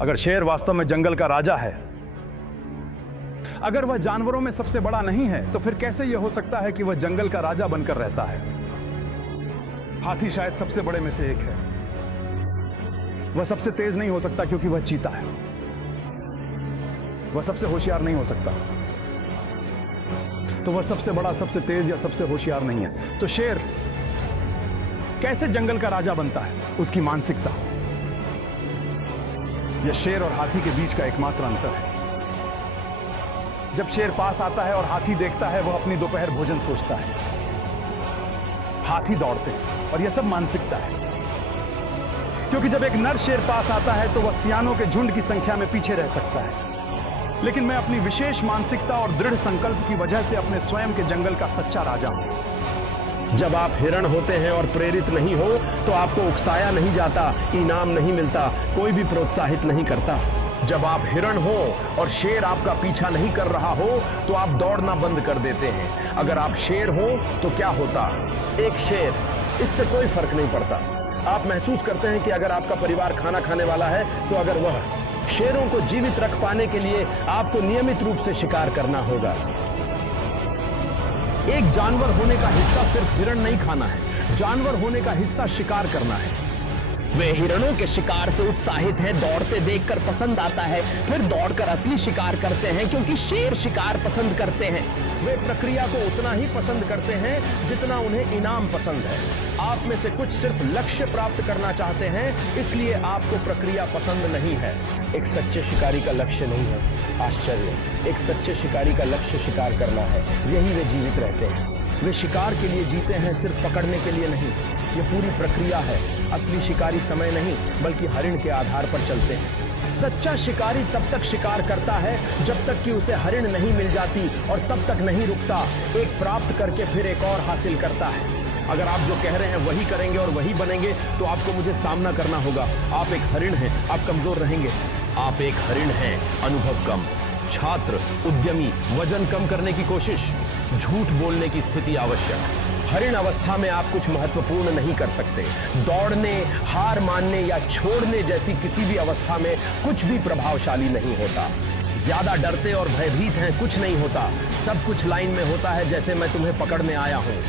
अगर शेर वास्तव में जंगल का राजा है, अगर वह जानवरों में सबसे बड़ा नहीं है, तो फिर कैसे यह हो सकता है कि वह जंगल का राजा बनकर रहता है? हाथी शायद सबसे बड़े में से एक है। वह सबसे तेज नहीं हो सकता क्योंकि वह चीता है। वह सबसे होशियार नहीं हो सकता, तो वह सबसे बड़ा, सबसे तेज या सबसे होशियार नहीं है। तो शेर कैसे जंगल का राजा बनता है? उसकी मानसिकता। यह शेर और हाथी के बीच का एकमात्र अंतर है। जब शेर पास आता है और हाथी देखता है, वह अपनी दोपहर भोजन सोचता है। हाथी दौड़ते हैं, और यह सब मानसिकता है। क्योंकि जब एक नर शेर पास आता है तो वह सियानों के झुंड की संख्या में पीछे रह सकता है। लेकिन मैं अपनी विशेष मानसिकता और दृढ़ संकल्प की वजह से अपने स्वयं के जंगल का सच्चा राजा हूं। जब आप हिरण होते हैं और प्रेरित नहीं हो तो आपको उकसाया नहीं जाता, इनाम नहीं मिलता, कोई भी प्रोत्साहित नहीं करता। जब आप हिरण हो और शेर आपका पीछा नहीं कर रहा हो तो आप दौड़ना बंद कर देते हैं। अगर आप शेर हो तो क्या होता? एक शेर, इससे कोई फर्क नहीं पड़ता। आप महसूस करते हैं कि अगर आपका परिवार खाना खाने वाला है तो अगर वह शेरों को जीवित रख पाने के लिए आपको नियमित रूप से शिकार करना होगा। एक जानवर होने का हिस्सा सिर्फ हिरण नहीं खाना है, जानवर होने का हिस्सा शिकार करना है। वे हिरणों के शिकार से उत्साहित हैं, दौड़ते देखकर पसंद आता है, फिर दौड़कर असली शिकार करते हैं क्योंकि शेर शिकार पसंद करते हैं। वे प्रक्रिया को उतना ही पसंद करते हैं जितना उन्हें इनाम पसंद है। आप में से कुछ सिर्फ लक्ष्य प्राप्त करना चाहते हैं, इसलिए आपको प्रक्रिया पसंद नहीं है। एक सच्चे शिकारी का लक्ष्य नहीं है आश्चर्य, एक सच्चे शिकारी का लक्ष्य शिकार करना है। यही वे जीवित रहते हैं। वे शिकार के लिए जीते हैं, सिर्फ पकड़ने के लिए नहीं। यह पूरी प्रक्रिया है। असली शिकारी समय नहीं बल्कि हरिण के आधार पर चलते हैं। सच्चा शिकारी तब तक शिकार करता है जब तक कि उसे हरिण नहीं मिल जाती, और तब तक नहीं रुकता। एक प्राप्त करके फिर एक और हासिल करता है। अगर आप जो कह रहे हैं वही करेंगे और वही बनेंगे तो आपको मुझे सामना करना होगा। आप एक हरिण हैं, आप कमजोर रहेंगे। आप एक हरिण हैं, अनुभव कम, छात्र, उद्यमी, वजन कम करने की कोशिश, झूठ बोलने की स्थिति आवश्यक। हरिण अवस्था में आप कुछ महत्वपूर्ण नहीं कर सकते। दौड़ने, हार मानने या छोड़ने जैसी किसी भी अवस्था में कुछ भी प्रभावशाली नहीं होता। ज्यादा डरते और भयभीत हैं, कुछ नहीं होता। सब कुछ लाइन में होता है जैसे मैं तुम्हें पकड़ने आया हूं।